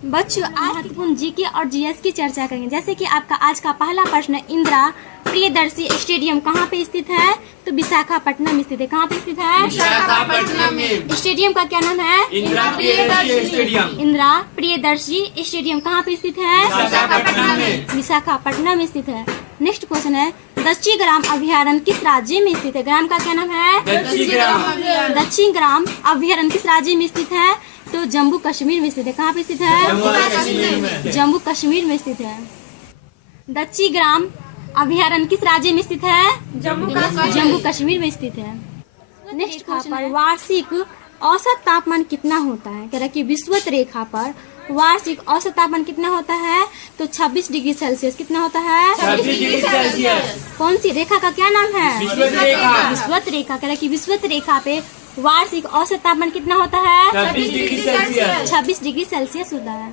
बच्चों आज महत्वपूर्ण जीके और जीएस की चर्चा करेंगे। जैसे कि आपका आज का पहला प्रश्न, इंदिरा प्रियदर्शी स्टेडियम कहाँ पे स्थित है? तो विशाखापट्टनम में स्थित है। कहाँ पे स्थित है? विशाखापट्टनम में। स्टेडियम का क्या नाम है? इंदिरा प्रियदर्शी स्टेडियम। इंदिरा प्रियदर्शी स्टेडियम कहाँ पे स्थित है? विशाखापट्टनम में। विशाखापट्टनम में स्थित है। नेक्स्ट क्वेश्चन है, दक्षिण ग्राम अभ्यारण्य किस राज्य में स्थित है? ग्राम का क्या नाम है? दक्षिण ग्राम अभ्यारण्य किस राज्य में स्थित है? तो जम्मू कश्मीर में स्थित है। कहाँ पे स्थित है? जम्मू कश्मीर में स्थित है। दक्षिण ग्राम अभ्यारण्य किस राज्य में स्थित है? जम्मू कश्मीर में स्थित है। नेक्स्ट क्वेश्चन है, वार्षिक औसत तापमान कितना होता है? कह रहा है कि विषुवत रेखा पर वार्षिक औसत तापमान कितना होता है? तो 26 डिग्री सेल्सियस। कितना होता है? 26 डिग्री सेल्सियस। कौन सी रेखा का क्या नाम है? विषुवत रेखा। विषुवत रेखा। कह रहा है कि विषुवत रेखा पे वार्षिक औसत तापमान कितना होता है? 26 डिग्री सेल्सियस। 26 डिग्री सेल्सियस होता है।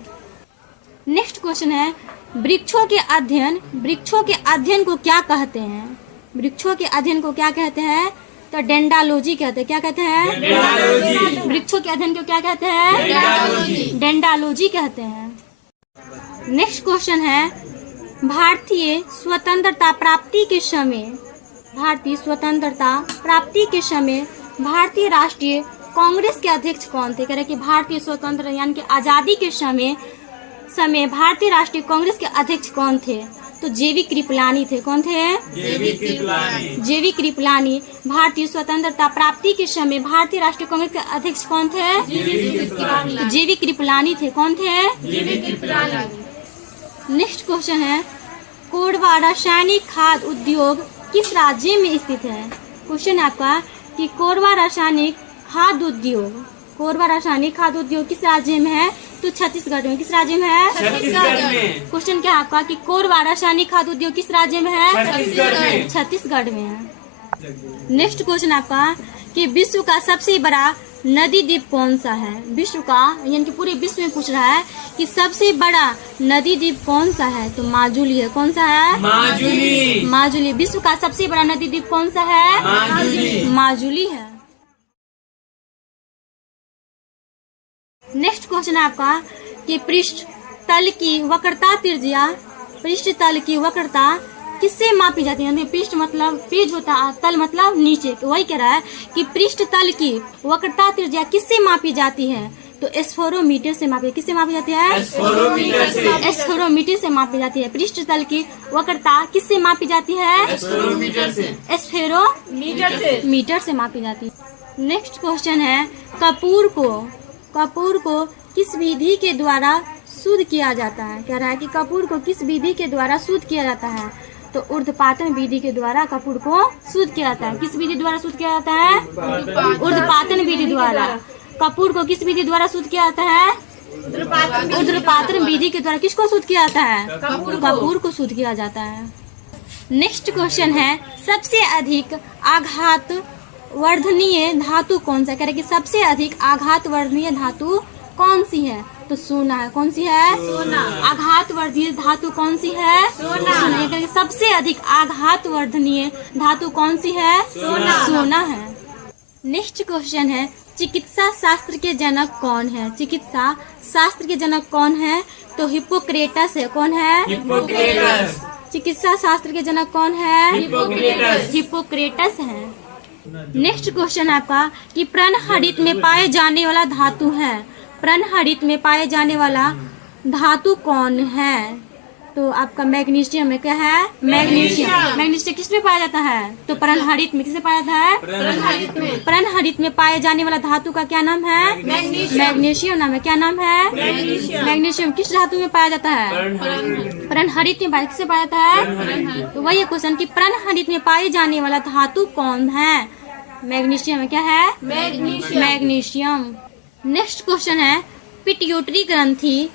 नेक्स्ट क्वेश्चन है, वृक्षों के अध्ययन को क्या कहते हैं? वृक्षों के अध्ययन को क्या कहते हैं? तो डेंडालॉजी कहते हैं। क्या कहते हैं? डेंडालॉजी। वृक्षों के अध्ययन को क्या कहते हैं? डेंडालॉजी कहते हैं। नेक्स्ट क्वेश्चन है, भारतीय स्वतंत्रता प्राप्ति के समय भारतीय राष्ट्रीय कांग्रेस के अध्यक्ष कौन थे? कह रहे कि भारतीय स्वतंत्र यानी कि आजादी के समय भारतीय राष्ट्रीय कांग्रेस के अध्यक्ष कौन थे? तो जेवी कृपलानी थे। कौन थे? जेवी कृपलानी। भारतीय स्वतंत्रता प्राप्ति के समय भारतीय राष्ट्रीय कांग्रेस के अध्यक्ष कौन थे? जेवी कृपलानी थे। कौन थे? नेक्स्ट क्वेश्चन है, कोरबा रासायनिक खाद उद्योग किस राज्य में स्थित है? क्वेश्चन है आपका कि कोरबा रासायनिक खाद उद्योग किस राज्य में है? तो छत्तीसगढ़ में। किस राज्य में है? छत्तीसगढ़ में। क्वेश्चन क्या है आपका कि कोरबा रासायनिक खाद उद्योग किस राज्य में है? छत्तीसगढ़ में है। नेक्स्ट क्वेश्चन आपका कि विश्व का सबसे बड़ा नदी द्वीप कौन सा है? विश्व का यानी कि पूरे विश्व में पूछ रहा है कि सबसे बड़ा नदी द्वीप कौन सा है? तो माजुली है। कौन सा है? माजुली। विश्व का सबसे बड़ा नदी द्वीप कौन सा है? माजुली है। नेक्स्ट क्वेश्चन है आपका कि पृष्ठ तल की वक्रता किससे मापी जाती है? पृष्ठ मतलब पेज होता है, तल मतलब नीचे। वही कह रहा है कि पृष्ठ तल की वक्रता त्रिज्या किससे मापी जाती है? तो एस्फेरोमीटर से मापी। किससे मापी जाती है? एस्फेरोमीटर से मापी जाती है। पृष्ठ तल की वक्रता किससे मापी जाती है? एस्फेरोमीटर से मापी जाती है। नेक्स्ट क्वेश्चन है, कपूर को किस विधि के द्वारा शुद्ध किया जाता है? कह रहा है कि कपूर को किस विधि के द्वारा शुद्ध किया जाता है? तो ऊर्ध्वपातन विधि के द्वारा कपूर को शुद्ध किया जाता है। किस विधि द्वारा शुद्ध किया जाता है? ऊर्ध्वपातन विधि द्वारा। कपूर को किस विधि द्वारा शुद्ध किया जाता है? ऊर्ध्वपातन विधि के द्वारा। किसको शुद्ध किया जाता है? कपूर को शुद्ध किया जाता है। नेक्स्ट क्वेश्चन है, सबसे अधिक आघात वर्धनीय धातु कौन सा? कह रहे कि सबसे अधिक आघात वर्धनीय धातु कौन सी है? तो सोना है। कौन सी है? सोना। आघात वर्धनीय धातु कौन सी है? सोना। ये कह रहे सबसे अधिक आघात वर्धनीय धातु कौन सी है? सोना है। नेक्स्ट क्वेश्चन है, चिकित्सा शास्त्र के जनक कौन है? चिकित्सा शास्त्र के जनक कौन है? तो हिप्पोक्रेटस है। कौन है? चिकित्सा शास्त्र के जनक कौन है? हिप्पोक्रेटस है। नेक्स्ट क्वेश्चन आपका कि पर्णहरित में पाए जाने वाला धातु है। पर्णहरित में पाए जाने वाला धातु कौन है? तो आपका मैग्नीशियम में। क्या है? मैग्नीशियम किस में पाया जाता है? तो पर्णहरित में। किसमें पाया जाता है? पर्णहरित में पाए जाने वाला धातु का क्या नाम है? मैग्नीशियम नाम है। क्या नाम है? मैग्नीशियम किस धातु में पाया जाता है? पर्णहरित में। किससे पाया जाता है? तो वही क्वेश्चन कि पर्णहरित में पाए जाने वाला धातु कौन है? मैग्नीशियम है। क्या है? मैग्नीशियम। नेक्स्ट क्वेश्चन है, पिट्यूटरी ग्रंथि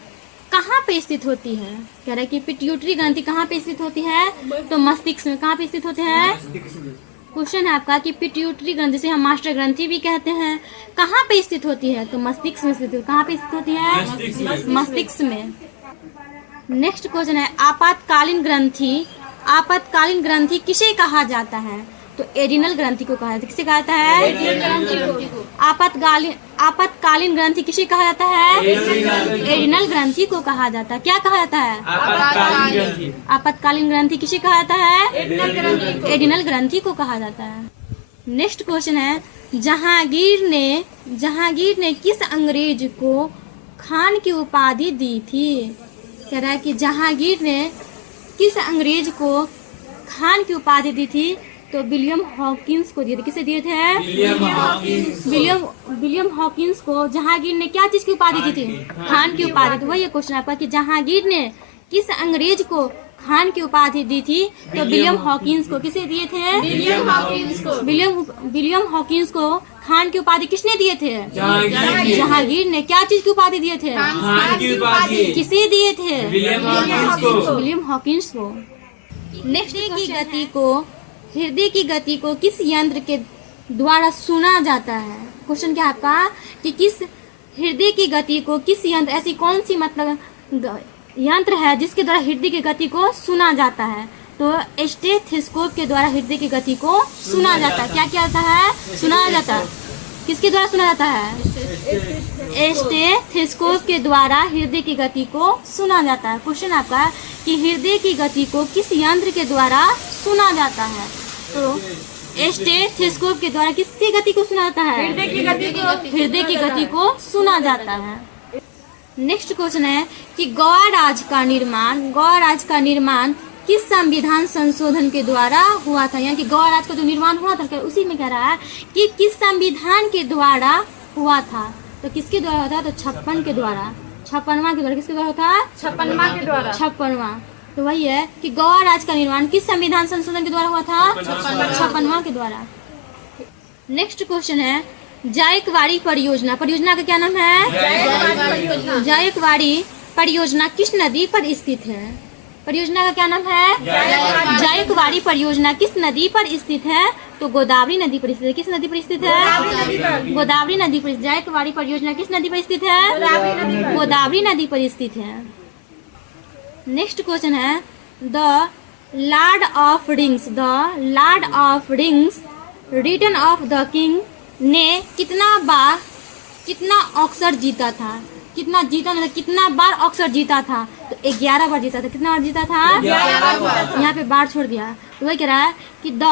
कहाँ पे स्थित होती है? कह रहा है कि पिट्यूटरी ग्रंथि कहाँ पे स्थित होती है? तो मस्तिष्क में। कहाँ पे स्थित होते हैं? क्वेश्चन है आपका कि पिट्यूटरी ग्रंथि से हम मास्टर ग्रंथि भी कहते हैं, कहाँ पे स्थित होती है? तो मस्तिष्क में स्थित। कहाँ पे स्थित होती है? मस्तिष्क में। नेक्स्ट क्वेश्चन है, आपातकालीन ग्रंथि किसे कहा जाता है? तो एडिनल ग्रंथि को कहा जाता है। किसे कहा जाता है? आपातकालीन ग्रंथि किसे कहा जाता है? एडिनल ग्रंथि को कहा जाता है। क्या कहा जाता है? आपातकालीन ग्रंथि किसे कहा जाता है? एडिनल ग्रंथि को कहा जाता है। नेक्स्ट क्वेश्चन है, जहांगीर ने किस अंग्रेज को खान की उपाधि दी थी? कह रहा है कि जहांगीर ने किस अंग्रेज को खान की उपाधि दी थी? तो विलियम हॉकिंस को दिए थे। किसे दिए थे? विलियम हॉकिंस को जहांगीर ने क्या चीज की उपाधि दी थी? खान की उपाधि। तो वही क्वेश्चन आपका कि जहांगीर ने किस अंग्रेज को खान की उपाधि दी थी? तो विलियम हॉकिंस को। किसे दिए थे? विलियम हॉकिंस को खान की उपाधि किसने दिए थे? जहांगीर ने। क्या चीज की उपाधि दिए थे? खान की उपाधि। किसे दिए थे? विलियम हॉकिंस को। नेक्स्ट हृदय की गति को किस यंत्र के द्वारा सुना जाता है? क्वेश्चन क्या है आपका कि किस हृदय की गति को किस यंत्र, ऐसी कौन सी मतलब यंत्र है जिसके द्वारा हृदय की गति को सुना जाता है? तो स्टेथोस्कोप के द्वारा हृदय की गति को सुना जाता है। क्या किया जाता है? सुना जाता है। किसके द्वारा सुना जाता है? स्टेथोस्कोप के द्वारा हृदय की गति को सुना जाता है। क्वेश्चन आपका कि हृदय की गति को किस यंत्र के द्वारा सुना जाता है? तो स्टेथोस्कोप के द्वारा किसकी गति को सुना जाता है? हृदय की गति को सुना जाता है। नेक्स्ट क्वेश्चन है कि गोवा राज्य का निर्माण किस संविधान संशोधन के द्वारा हुआ था? यानी कि गोवा राज्य का जो निर्माण हुआ था, उसी में कह रहा है कि किस संविधान के द्वारा हुआ था? तो किसके द्वारा होता है? तो 56 के द्वारा, 56वां के द्वारा। किसके द्वारा होता है? 56वां। तो वही है कि गोवा राज्य का निर्माण किस संविधान संशोधन के द्वारा हुआ था? 56वां के द्वारा। नेक्स्ट क्वेश्चन है, जायकवाड़ी परियोजना का क्या नाम है? जायकवाड़ी परियोजना किस नदी पर स्थित है? परियोजना का क्या नाम है? जायकवाड़ी परियोजना किस नदी पर स्थित है? तो गोदावरी नदी पर स्थित है। किस नदी पर स्थित है? गोदावरी नदी पर। जायकवाड़ी परियोजना किस नदी पर स्थित है? गोदावरी नदी पर स्थित है। नेक्स्ट क्वेश्चन है, the Lord of rings return of the king ने कितना ऑस्कर जीता था? मतलब कितना बार ऑस्कर जीता था? तो 11 बार जीता था। कितना बार जीता था? 11 बार। यहाँ पे बार छोड़ दिया। तो वही कह रहा है कि the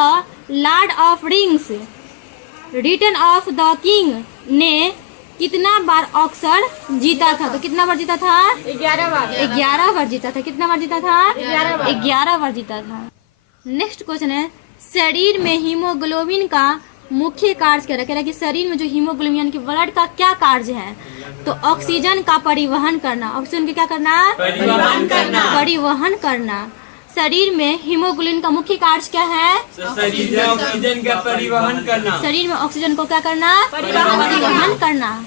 Lord of rings return of the king ने कितना बार ऑस्कर जीता था? तो कितना बार जीता था? 11 बार जीता था। कितना बार जीता था? 11 बार जीता था। नेक्स्ट क्वेश्चन है, शरीर में हीमोग्लोबिन का मुख्य कार्य क्या है? कि शरीर में जो हीमोग्लोबिन यानी कि ब्लड का क्या कार्य है? तो ऑक्सीजन का परिवहन करना। ऑक्सीजन का क्या करना? परिवहन करना। शरीर में हीमोग्लोबिन का मुख्य कार्य क्या है? शरीर में ऑक्सीजन का परिवहन करना। शरीर में ऑक्सीजन को क्या करना? परिवहन करना।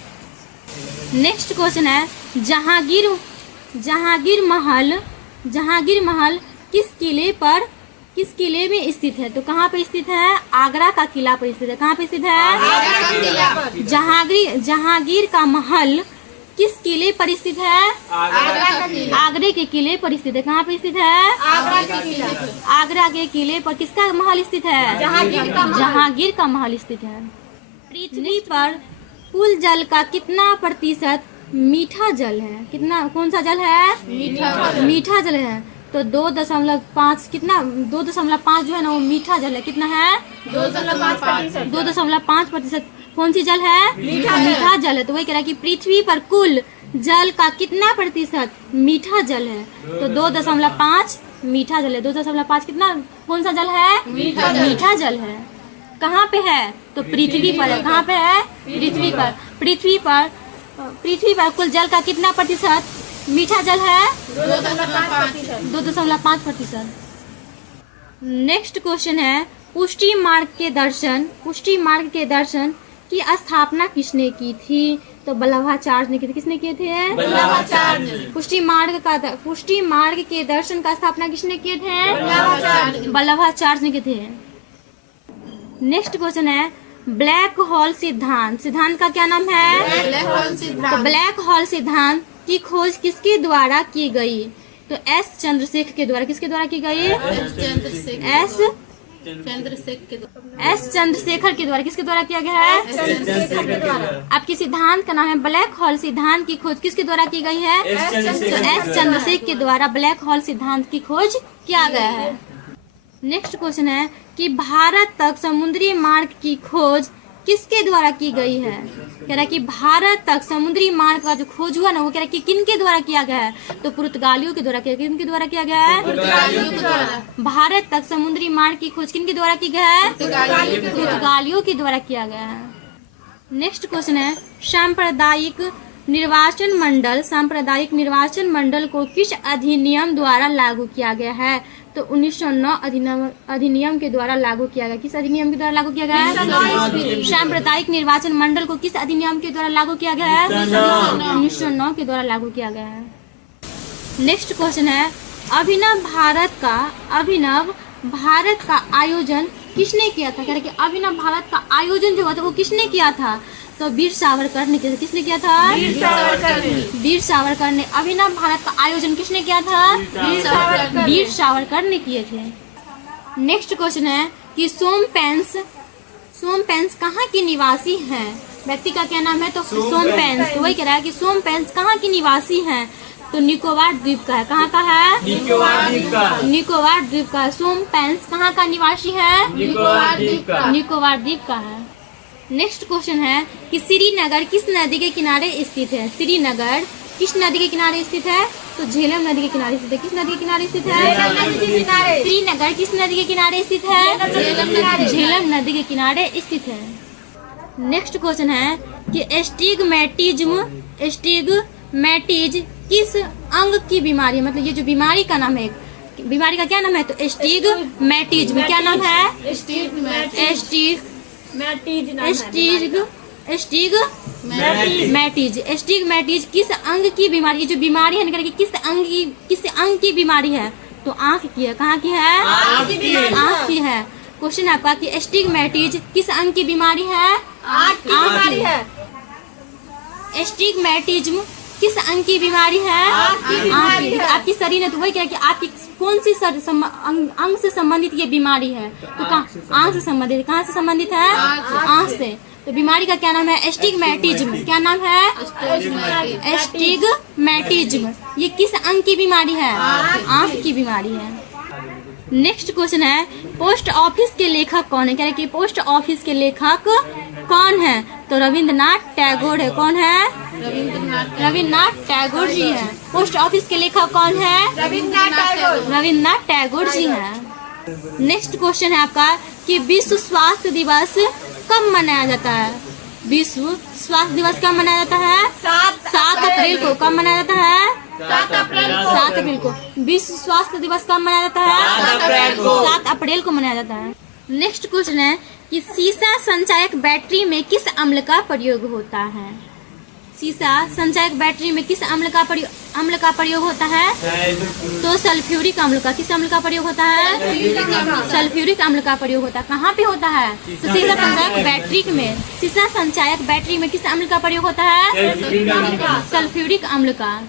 नेक्स्ट क्वेश्चन है, जहांगीर महल किस किले में स्थित है? तो कहाँ पे स्थित है? आगरा का किला पर स्थित है। कहाँ पे स्थित है? जहांगीर का महल किस किले पर स्थित है? आगरे के किले पर स्थित है। कहाँ पे स्थित है? आगरा के किले पर किसका महल स्थित है? जहांगीर का महल स्थित है। पृथ्वी पर कुल जल का कितना प्रतिशत मीठा जल है? कौन सा जल है? मीठा जल है। तो 2.5 कितना? 2.5 जो है ना वो मीठा जल है। कितना है? 2.5% कौन सी जल है? मीठा जल है। तो वही कह रहा है कि पृथ्वी पर कुल जल का कितना प्रतिशत मीठा जल है? तो 2.5 मीठा जल है। 2.5 कितना? कौन सा जल है? मीठा जल है। कहाँ पे है? तो पृथ्वी पर है। कहाँ पे है? पृथ्वी पर कुल जल का कितना प्रतिशत मीठा जल है? 2.5%। नेक्स्ट क्वेश्चन है, पुष्टि मार्ग के दर्शन की स्थापना किसने की थी? तो वल्लभाचार्य ने की थी। किसने किए थे? वल्लभाचार्य। पुष्टि मार्ग के दर्शन का स्थापना किसने किए थे? वल्लभाचार्य ने किए थे। नेक्स्ट क्वेश्चन है, ब्लैक होल सिद्धांत का क्या नाम है? तो ब्लैक होल सिद्धांत की खोज किसके द्वारा की गई? तो एस चंद्रशेखर के द्वारा। किसके द्वारा की गई? एस एस चंद्रशेखर के द्वारा। किसके द्वारा किया गया है? चंद्रशेखर के द्वारा। आपके सिद्धांत का नाम है ब्लैक होल सिद्धांत की खोज किसके द्वारा की गई है? एस चंद्रशेखर तो एस चंद्रशेखर के द्वारा ब्लैक होल सिद्धांत की खोज किया गया है। नेक्स्ट क्वेश्चन है कि भारत तक समुद्री मार्ग की खोज किसके द्वारा की गई है? कह रहा है कि भारत तक समुद्री मार्ग का जो खोज हुआ ना, वो कह रहा है कि किनके द्वारा किया गया है? तो पुर्तगालियों के द्वारा किया। किनके द्वारा किया गया है? पुर्तगालियों के द्वारा। भारत तक समुद्री मार्ग की खोज किनके द्वारा की गया है? पुर्तगालियों के द्वारा किया गया है। नेक्स्ट क्वेश्चन है सांप्रदायिक निर्वाचन मंडल को किस अधिनियम द्वारा लागू किया गया है? तो 1909 अधिनियम के द्वारा लागू किया गया। किस अधिनियम के द्वारा लागू किया गया है? सांप्रदायिक निर्वाचन मंडल को किस अधिनियम के द्वारा लागू किया गया है? 1909 के द्वारा लागू किया गया है। नेक्स्ट क्वेश्चन है अभिनव भारत का आयोजन किसने किया था? कह रहे कि अभिनव भारत का आयोजन जो हुआ था वो किसने किया था? तो वीर सावरकर ने किया था। किसने किया था? वीर सावरकर ने। अभिनव भारत का आयोजन किसने किया था? वीर सावरकर ने किए थे। नेक्स्ट क्वेश्चन है कि सोमपेंस कहाँ की निवासी हैं? व्यक्ति का क्या नाम है? तो सोमपेंस। तो वही कह रहा है कि सोमपेंस कहाँ की निवासी हैं? तो निकोबार द्वीप का है। कहाँ का है? निकोबार द्वीप का। निकोबार द्वीप का। सोमपेंस कहाँ का निवासी है? निकोबार द्वीप का। निकोबार द्वीप का है। नेक्स्ट क्वेश्चन है कि श्रीनगर किस नदी के किनारे स्थित है? श्रीनगर किस नदी के किनारे स्थित है? तो झेलम नदी के किनारे स्थित है। किस नदी के किनारे स्थित है? श्रीनगर किस नदी के किनारे स्थित है? झेलम नदी के किनारे स्थित है। नेक्स्ट क्वेश्चन है कि एस्टिग्मेटिज किस अंग की बीमारी है? मतलब ये जो बीमारी का नाम है, बीमारी का क्या नाम है? तो एस्टिग्मेटिज्म। क्या नाम है? एस्टिग्मेटिज किस अंग की बीमारी? ये जो बीमारी है कि किस अंग की बीमारी है? तो आंख की है। कहाँ की है? आंख की है। क्वेश्चन आपका कि एस्टिग्मेटिज किस अंग की बीमारी है? आंख की है। एस्टिग्मेटिज्म किस अंग की बीमारी है? आंख की। आपकी शरीर है तो वही कह कि आपकी कौन सी अंग से संबंधित ये बीमारी है? तो आंख से संबंधित। कहाँ से संबंधित है? आंख से। तो बीमारी का क्या नाम है? एस्टिग्मेटिज्म। क्या नाम है? एस्टिग्मेटिज्म। ये किस अंग की बीमारी है? आंख की बीमारी है। नेक्स्ट क्वेश्चन है पोस्ट ऑफिस के लेखक कौन है? कह रहे कि पोस्ट ऑफिस के लेखक कौन है? तो रविंद्रनाथ टैगोर है। कौन है? रविंद्रनाथ टैगोर जी है। पोस्ट ऑफिस के लेखक कौन है? रविंद्रनाथ टैगोर जी है। नेक्स्ट क्वेश्चन है आपका कि विश्व स्वास्थ्य दिवस कब मनाया जाता है? विश्व स्वास्थ्य दिवस कब मनाया जाता है? 7 अप्रैल को। कब मनाया जाता है? 7 अप्रैल को। विश्व स्वास्थ्य दिवस कब मनाया जाता है? 7 अप्रैल को मनाया जाता है। नेक्स्ट क्वेश्चन है कि सीसा संचायक बैटरी में किस अम्ल का प्रयोग होता है? सीसा संचायक बैटरी में किस अम्ल का प्रयोग होता है? तो सल्फ्यूरिक अम्ल का। किस अम्ल का प्रयोग होता है? सल्फ्यूरिक अम्ल का प्रयोग होता है। कहाँ पे होता है? तो सीसा संचायक बैटरी में। सीसा संचायक बैटरी में किस अम्ल का प्रयोग होता है? सल्फ्यूरिक अम्ल का।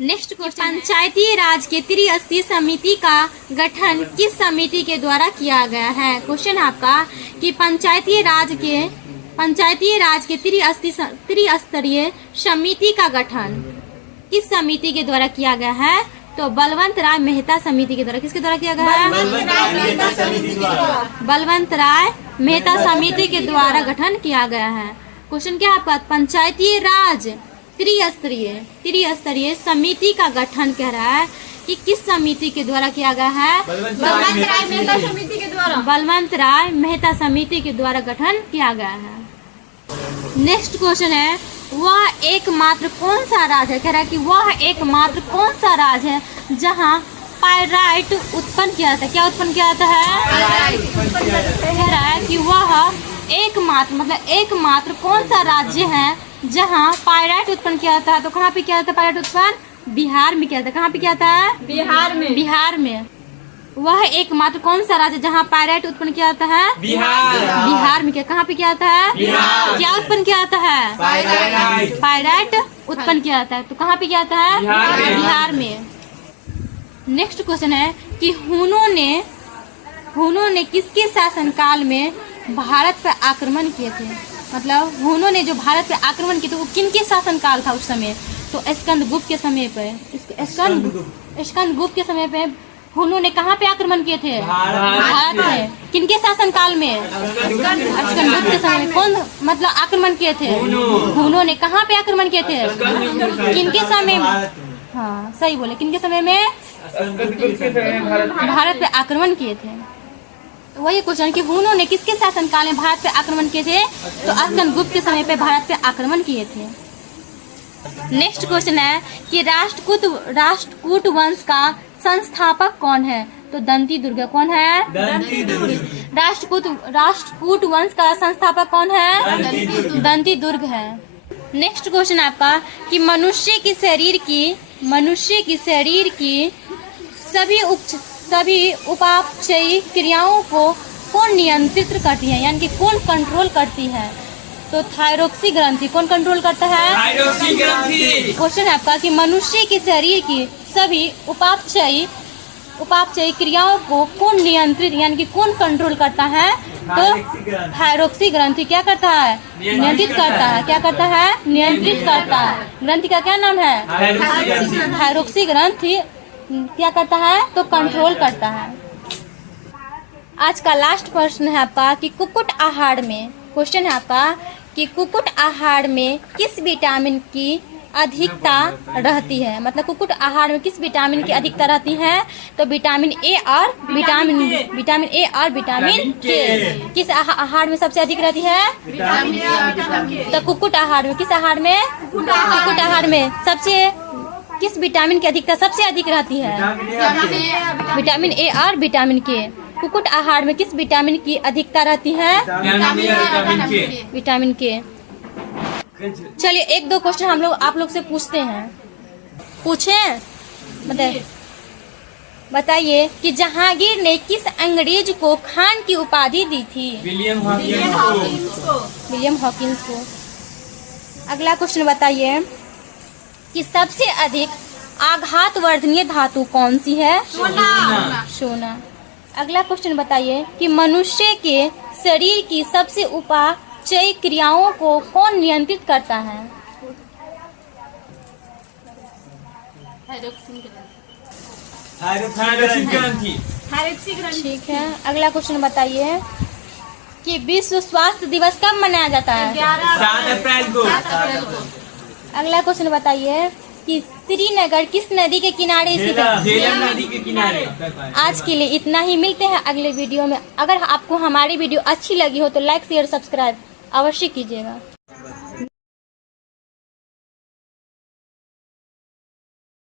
नेक्स्ट क्वेश्चन पंचायती राज के त्रिस्तरीय समिति का गठन किस समिति के द्वारा किया गया है? क्वेश्चन आपका कि पंचायती राज के त्रिस्तरीय समिति का गठन किस समिति के द्वारा किया गया है? तो बलवंत राय मेहता समिति के द्वारा। किसके द्वारा किया गया है? बलवंत राय मेहता समिति के द्वारा गठन किया गया है। क्वेश्चन क्या है आपका? पंचायती राज त्रिस्तरीय समिति का गठन कह रहा है कि किस समिति के द्वारा किया गया है? बलवंत राय मेहता समिति के द्वारा गठन किया गया है। नेक्स्ट क्वेश्चन है वह एकमात्र कौन सा राज है? कह रहा है कि वह एकमात्र कौन सा राज है जहां पायराइट उत्पन्न किया जाता है? क्या उत्पन्न किया जाता है? कह रहा है कि वह एकमात्र कौन सा राज्य है जहां पायराइट उत्पन्न किया जाता है? तो कहाँ पे किया जाता है पायराइट उत्पन्न? बिहार में किया जाता है। कहाँ पे किया जाता है? बिहार में। वह एकमात्र कौन सा राज्य जहाँ पायराइट उत्पन्न किया जाता है? बिहार में। कहाँ पे किया जाता है? क्या उत्पन्न किया जाता है? पायराइट उत्पन्न किया जाता है। तो कहाँ पे किया जाता है? बिहार में। नेक्स्ट क्वेश्चन है कि हुनों हुनों ने किसके शासनकाल में भारत पर आक्रमण किए थे? मतलब हुनों ने जो भारत पे आक्रमण किए थे वो किनके शासनकाल था उस समय? तो स्कंदगुप्त के समय पे, स्कंदगुप्त के समय पे हुनों ने कहाँ पे आक्रमण किए थे? भारत में। किनके शासनकाल में? स्कंदगुप्त के समय में। कौन मतलब आक्रमण किए थे? हुनों ने कहाँ पे आक्रमण किए थे? किनके समय में? हाँ सही बोले, किनके समय में? भारत पे आक्रमण किए थे। तो वही क्वेश्चन कि हुनों ने किसके शासनकाल में भारत पे आक्रमण किए थे? तो स्कंदगुप्त के समय पे भारत पे आक्रमण किए थे। नेक्स्ट क्वेश्चन है कि राष्ट्रकूट वंश का संस्थापक कौन है? तो दंती दुर्ग। कौन है? दंती दुर्ग। राष्ट्रकूट वंश का संस्थापक कौन है? दंती दुर्ग है। नेक्स्ट क्वेश्चन आपका कि मनुष्य के शरीर की सभी उपापचयी क्रियाओं को कौन नियंत्रित करती है, यानी कि कौन कंट्रोल करती है? तो थायरोक्सी ग्रंथि। कौन कंट्रोल करता है? थायरोक्सी ग्रंथि। क्वेश्चन है आपका कि मनुष्य के शरीर की सभी उपापचयी क्रियाओं को कौन नियंत्रित यानी कि कौन कंट्रोल करता है? तो थायरोक्सी ग्रंथि क्या करता है? नियंत्रित करता है। क्या करता है? नियंत्रित करता है। ग्रंथि का क्या नाम है? थायरोक्सी ग्रंथि क्या करता है? तो कंट्रोल करता है। आज का लास्ट प्रश्न है आपका कि कुक्कुट आहार में, क्वेश्चन है आपका कि कुक्कुट आहार में किस विटामिन की अधिकता रहती है? मतलब कुक्कुट आहार में किस विटामिन की अधिकता रहती है? तो विटामिन ए और विटामिन के। किस आहार में सबसे अधिक रहती है? तो कुक्कुट आहार में। किस आहार में? कुक्कुट आहार में सबसे किस विटामिन की अधिकता सबसे अधिक रहती है? विटामिन ए और विटामिन के। कुक्कुट आहार में किस विटामिन की अधिकता रहती है? विटामिन के। चलिए एक दो क्वेश्चन हम लोग आप लोग से पूछते हैं। पूछें? बताइए कि जहांगीर ने किस अंग्रेज को खान की उपाधि दी थी? विलियम हॉकिंस को। अगला क्वेश्चन बताइए कि सबसे अधिक आघातवर्धनीय धातु कौन सी है? सोना। अगला क्वेश्चन बताइए कि मनुष्य के शरीर की सबसे उपापचयी क्रियाओं को कौन नियंत्रित करता है? थायरोक्सी ग्रंथि। ठीक है। अगला क्वेश्चन बताइए कि विश्व स्वास्थ्य दिवस कब मनाया जाता है? 7 अप्रैल को। अगला क्वेश्चन बताइए कि श्रीनगर किस नदी के किनारे स्थित है? झेलम नदी के किनारे। आज के लिए इतना ही। मिलते हैं अगले वीडियो में। अगर आपको हमारी वीडियो अच्छी लगी हो तो लाइक शेयर सब्सक्राइब अवश्य कीजिएगा।